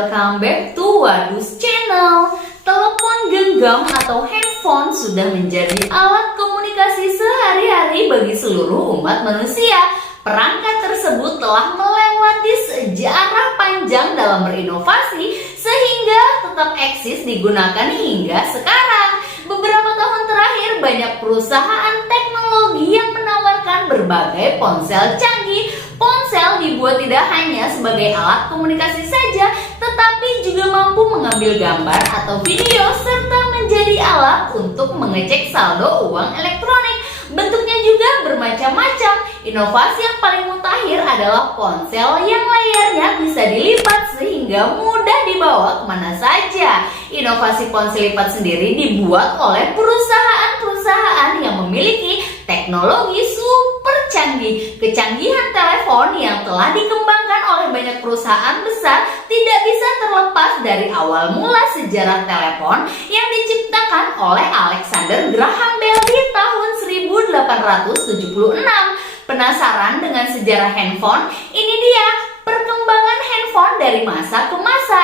welcome back to Wadus Channel. Telepon genggam atau handphone sudah menjadi alat komunikasi sehari-hari bagi seluruh umat manusia. Perangkat tersebut telah melewati sejarah panjang dalam berinovasi sehingga tetap eksis digunakan hingga sekarang. Beberapa tahun terakhir banyak perusahaan teknologi yang menawarkan berbagai ponsel canggih. Ponsel dibuat tidak hanya sebagai alat komunikasi saja, tetapi juga mampu mengambil gambar atau video serta menjadi alat untuk mengecek saldo uang elektronik. Bentuknya juga bermacam-macam. Inovasi yang paling mutakhir adalah ponsel yang layarnya bisa dilipat sehingga mudah dibawa kemana saja. Inovasi ponsel lipat sendiri dibuat oleh perusahaan-perusahaan yang memiliki teknologi super canggih. Kecanggihan telepon yang telah dikembangkan oleh banyak perusahaan besar tidak bisa terlepas dari awal mula sejarah telepon yang diciptakan oleh Alexander Graham Bell di tahun 1876. Penasaran dengan sejarah handphone? Ini dia perkembangan handphone dari masa ke masa.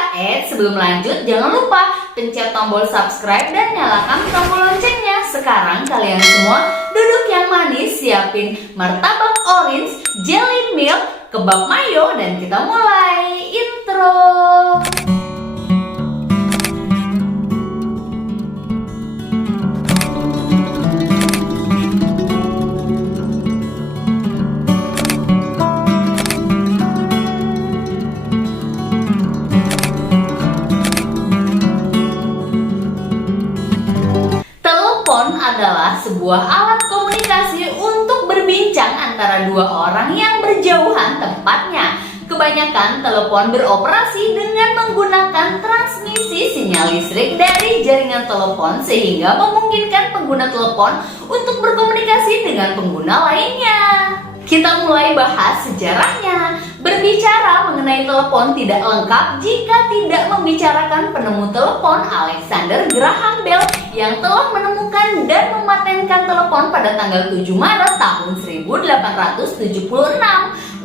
Sebelum lanjut jangan lupa pencet tombol subscribe dan nyalakan tombol loncengnya. Sekarang kalian semua duduk yang manis, siapin martabak orange, jelly milk, kebab mayo, dan kita mulai intro. Adalah sebuah alat komunikasi untuk berbincang antara dua orang yang berjauhan tempatnya. Kebanyakan telepon beroperasi dengan menggunakan transmisi sinyal listrik dari jaringan telepon sehingga memungkinkan pengguna telepon untuk berkomunikasi dengan pengguna lainnya. Kita mulai bahas sejarahnya. Berbicara mengenai telepon tidak lengkap jika tidak membicarakan penemu telepon Alexander Graham Bell yang telah menemukan dan mematenkan telepon pada tanggal 7 Maret tahun 1876.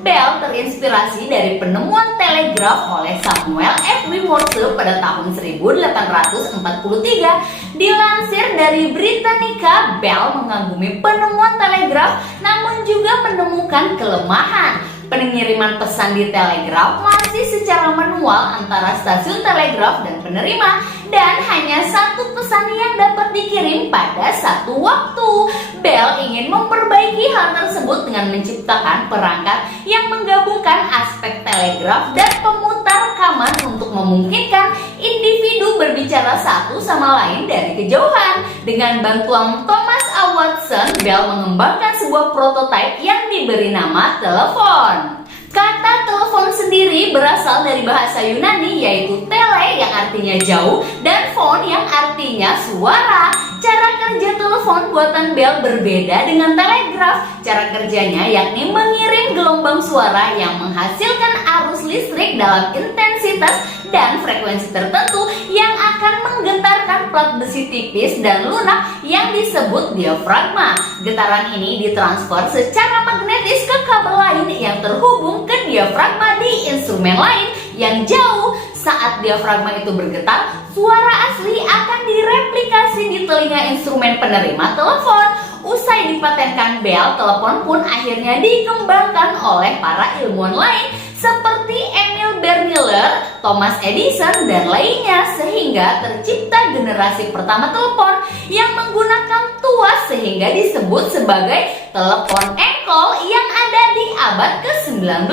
Bell terinspirasi dari penemuan telegraf oleh Samuel F.B. Morse pada tahun 1843. Dilansir dari Britannica, Bell mengagumi penemuan telegraf namun juga menemukan kelemahan. Pengiriman pesan di telegraf masih secara manual antara stasiun telegraf dan penerima, dan hanya satu pesan yang dapat dikirim pada satu waktu. Bell ingin memperbaiki hal tersebut dengan menciptakan perangkat yang menggabungkan aspek telegraf dan pemutar rekaman untuk memungkinkan individu berbicara satu sama lain dari kejauhan. Dengan bantuan Thomas A. Watson, Bell mengembangkan sebuah prototipe yang diberi nama telepon. Kata telepon sendiri berasal dari bahasa Yunani yaitu tele yang artinya jauh dan phone yang artinya suara. Cara kerja telepon buatan Bell berbeda dengan telegraf. Cara kerjanya yakni mengirim gelombang suara yang menghasilkan arus listrik dalam intensitas dan frekuensi tertentu yang akan menggetarkan plat besi tipis dan lunak yang disebut diafragma. Getaran ini ditransfer secara magnetis ke kabel lain yang terhubung ke diafragma di instrumen lain yang jauh. Saat diafragma itu bergetar, suara asli akan direplikasi di telinga instrumen penerima telepon. Usai dipatenkan Bell, telepon pun akhirnya dikembangkan oleh para ilmuwan lain seperti Emil Bernoulli, Thomas Edison, dan lainnya sehingga tercipta generasi pertama telepon yang menggunakan tuas sehingga disebut sebagai telepon engkol yang ada di abad ke-19.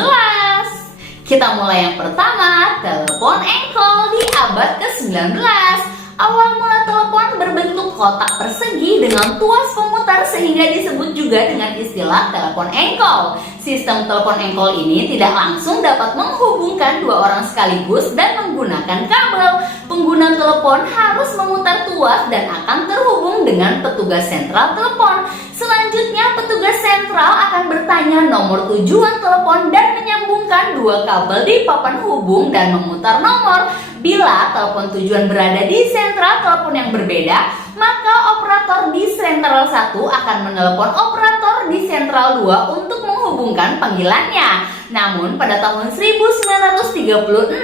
Kita mulai yang pertama, telepon engkol di abad ke-19. Awal mula telepon berbentuk kotak persegi dengan tuas pemutar sehingga disebut juga dengan istilah telepon engkol. Sistem telepon engkol ini tidak langsung dapat menghubungkan dua orang sekaligus dan menggunakan kabel. Pengguna telepon harus memutar tuas dan akan terhubung dengan petugas sentral telepon. Selanjutnya, petugas sentral akan bertanya nomor tujuan telepon dan menyambungkan dua kabel di papan hubung dan memutar nomor. Bila telepon tujuan berada di sentral telepon yang berbeda, maka operator di sentral 1 akan menelepon operator di sentral 2 untuk menghubungkan panggilannya. Namun pada tahun 1936,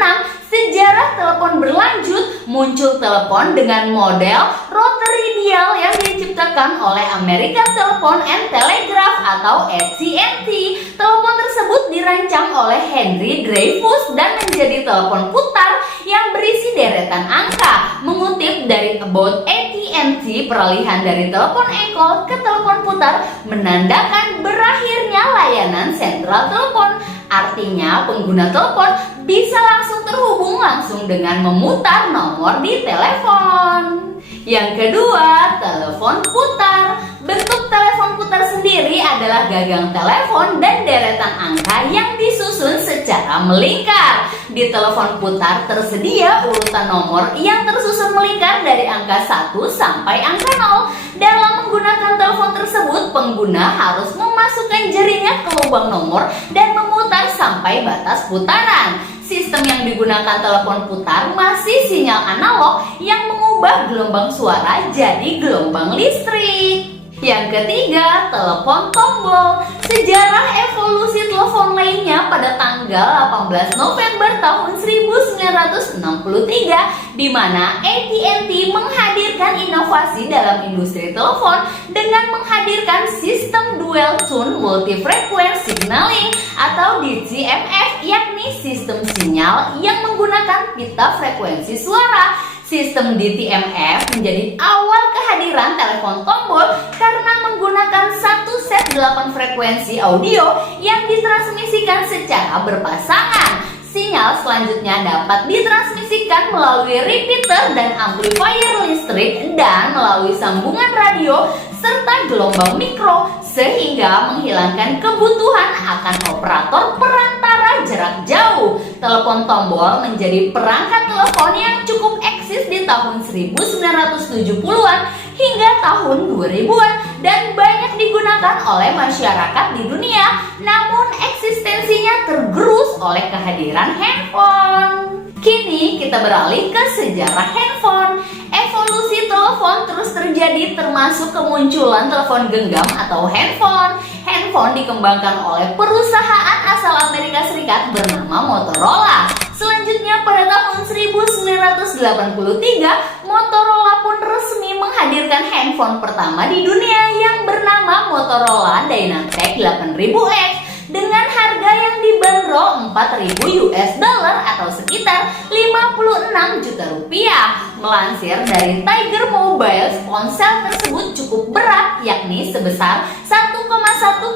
Sejarah telepon berlanjut, muncul telepon dengan model rotary dial yang diciptakan oleh American Telephone and Telegraph atau AT&T. Telepon tersebut dirancang oleh Henry Dreyfuss dan menjadi telepon putar yang berisi deretan angka. Mengutip dari About AT&T, peralihan dari telepon engkol ke telepon putar menandakan berakhirnya layanan sentral telepon. Artinya pengguna telepon bisa langsung terhubung langsung dengan memutar nomor di telepon. Yang kedua, telepon putar. Bentuk telepon putar sendiri adalah gagang telepon dan deretan angka yang disusun secara melingkar. Di telepon putar tersedia urutan nomor yang tersusun melingkar dari angka 1 sampai angka 0. Dalam menggunakan telepon tersebut, pengguna harus memasukkan jarinya ke lubang nomor dan memutar sampai batas putaran. Sistem yang digunakan telepon putar masih sinyal analog yang mengubah gelombang suara jadi gelombang listrik. Yang ketiga, telepon tombol. Sejarah evolusi telepon lainnya pada tanggal 18 November tahun 1963, di mana AT&T menghadirkan inovasi dalam industri telepon dengan menghadirkan sistem dual tone multi-frequency signaling atau DTMF, yakni sistem sinyal yang menggunakan pita frekuensi suara. Sistem DTMF menjadi awal kehadiran telepon tombol karena menggunakan satu set 8 frekuensi audio yang ditransmisikan secara berpasangan. Sinyal selanjutnya dapat ditransmisikan melalui repeater dan amplifier listrik dan melalui sambungan radio serta gelombang mikro, sehingga menghilangkan kebutuhan akan operator perantara jarak jauh. Telepon tombol menjadi perangkat telepon yang cukup eksis di tahun 1970-an hingga tahun 2000-an dan banyak digunakan oleh masyarakat di dunia. Namun eksistensinya tergerus oleh kehadiran handphone. Kini kita beralih ke sejarah handphone. Evolusi telepon terus terjadi termasuk kemunculan telepon genggam atau handphone. Handphone dikembangkan oleh perusahaan asal Amerika Serikat bernama Motorola. Selanjutnya pada tahun 1983, Motorola pun resmi menghadirkan handphone pertama di dunia yang bernama Motorola Dynatec 8000X. Dengan harga yang dibanderol 4.000 US dollar atau sekitar 56 juta rupiah. Melansir dari Tiger Mobile, ponsel tersebut cukup berat, yakni sebesar 1,1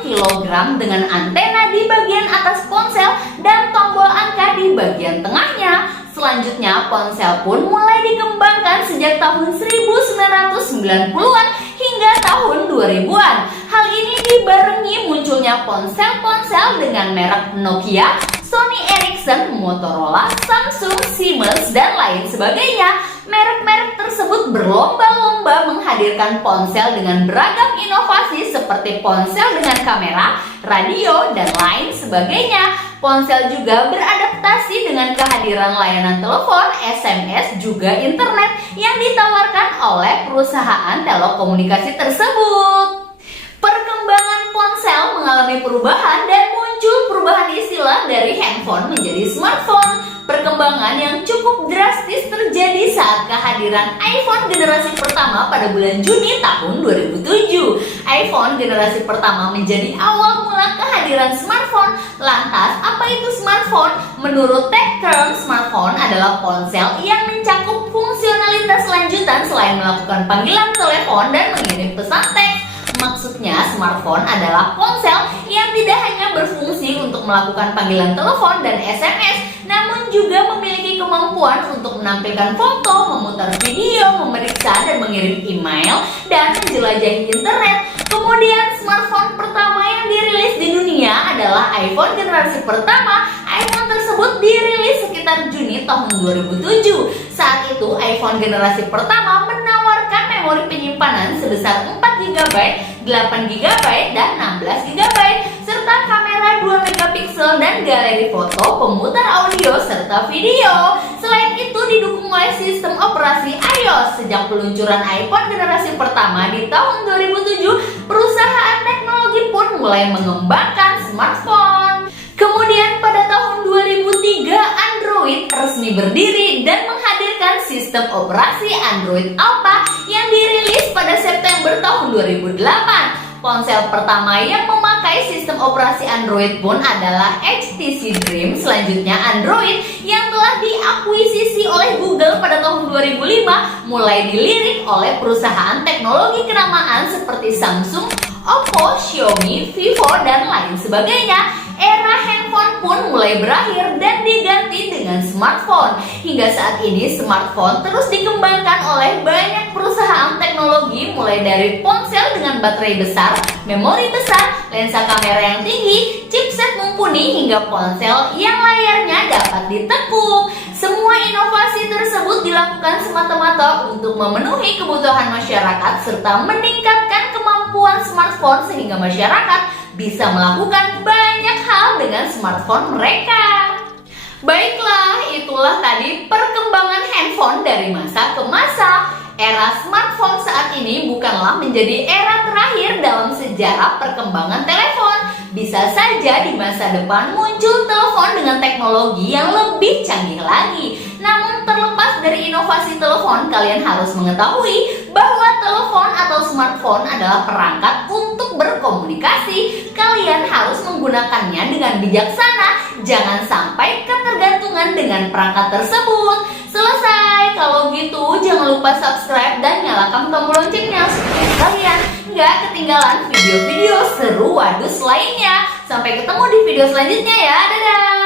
kg dengan antena di bagian atas ponsel dan tombol angka di bagian tengahnya. Selanjutnya, ponsel pun mulai dikembangkan sejak tahun 1990-an hingga tahun 2000-an. Hal ini dibarengi munculnya ponsel-ponsel dengan merek Nokia, Sony Ericsson, Motorola, Samsung, Siemens, dan lain sebagainya. Merek-merek tersebut berlomba-lomba menghadirkan ponsel dengan beragam inovasi seperti ponsel dengan kamera, radio, dan lain sebagainya. Ponsel juga beradaptasi dengan kehadiran layanan telepon, SMS, juga internet yang ditawarkan oleh perusahaan telekomunikasi tersebut. Perkembangan ponsel mengalami perubahan dan muncul perubahan istilah dari handphone menjadi smartphone. Perkembangan yang cukup drastis terjadi saat kehadiran iPhone generasi pertama pada bulan Juni tahun 2007. iPhone generasi pertama menjadi awal mula kehadiran smartphone. Lantas, apa itu smartphone? Menurut TechCrunch, smartphone adalah ponsel yang mencakup fungsionalitas lanjutan selain melakukan panggilan telepon dan mengirim pesan teks. Maksudnya, smartphone adalah ponsel yang tidak hanya berfungsi untuk melakukan panggilan telepon dan SMS, namun juga memiliki kemampuan untuk menampilkan foto, memutar video, memeriksa dan mengirim email, dan menjelajahi internet. Kemudian, smartphone pertama yang dirilis di dunia adalah iPhone generasi pertama. iPhone tersebut dirilis sekitar Juni tahun 2007. Saat itu, iPhone generasi pertama menawarkan memori penyimpanan sebesar 4GB, 8GB, dan 16GB, serta kamera 2 megapiksel dan galeri foto, pemutar audio, serta video. Selain itu didukung oleh sistem operasi iOS. Sejak peluncuran iPhone generasi pertama di tahun 2007, perusahaan teknologi pun mulai mengembangkan smartphone. Kemudian pada tahun 2003, Android resmi resmi berdiri dan menghadirkan sistem operasi Android Alpha yang dirilis pada September tahun 2008. Ponsel pertama yang memakai sistem operasi Android pun adalah HTC Dream, selanjutnya Android yang telah diakuisisi oleh Google pada tahun 2005, mulai dilirik oleh perusahaan teknologi kenamaan seperti Samsung, Oppo, Xiaomi, Vivo, dan lain sebagainya. Era handphone pun mulai berakhir dan diganti dengan smartphone. Hingga saat ini smartphone terus dikembangkan oleh banyak perusahaan teknologi, mulai dari ponsel dengan baterai besar, memori besar, lensa kamera yang tinggi, chipset mumpuni, hingga ponsel yang layarnya dapat ditekuk. Semua inovasi tersebut dilakukan semata-mata untuk memenuhi kebutuhan masyarakat serta meningkatkan kemampuan smartphone sehingga masyarakat bisa melakukan banyak hal dengan smartphone mereka. Baiklah, itulah tadi perkembangan handphone dari masa ke masa. Era smartphone saat ini bukanlah menjadi era terakhir dalam sejarah perkembangan telepon. Bisa saja di masa depan muncul telepon dengan teknologi yang lebih canggih lagi. Namun terlepas dari inovasi telepon, kalian harus mengetahui bahwa telepon atau smartphone adalah perangkat untuk berkomunikasi. Kalian harus menggunakannya dengan bijaksana. Jangan sampai ketergantungan dengan perangkat tersebut. Selesai. Kalau gitu jangan lupa subscribe dan nyalakan tombol loncengnya supaya kalian nggak ketinggalan video-video seru wadus lainnya. Sampai ketemu di video selanjutnya ya. Dadah.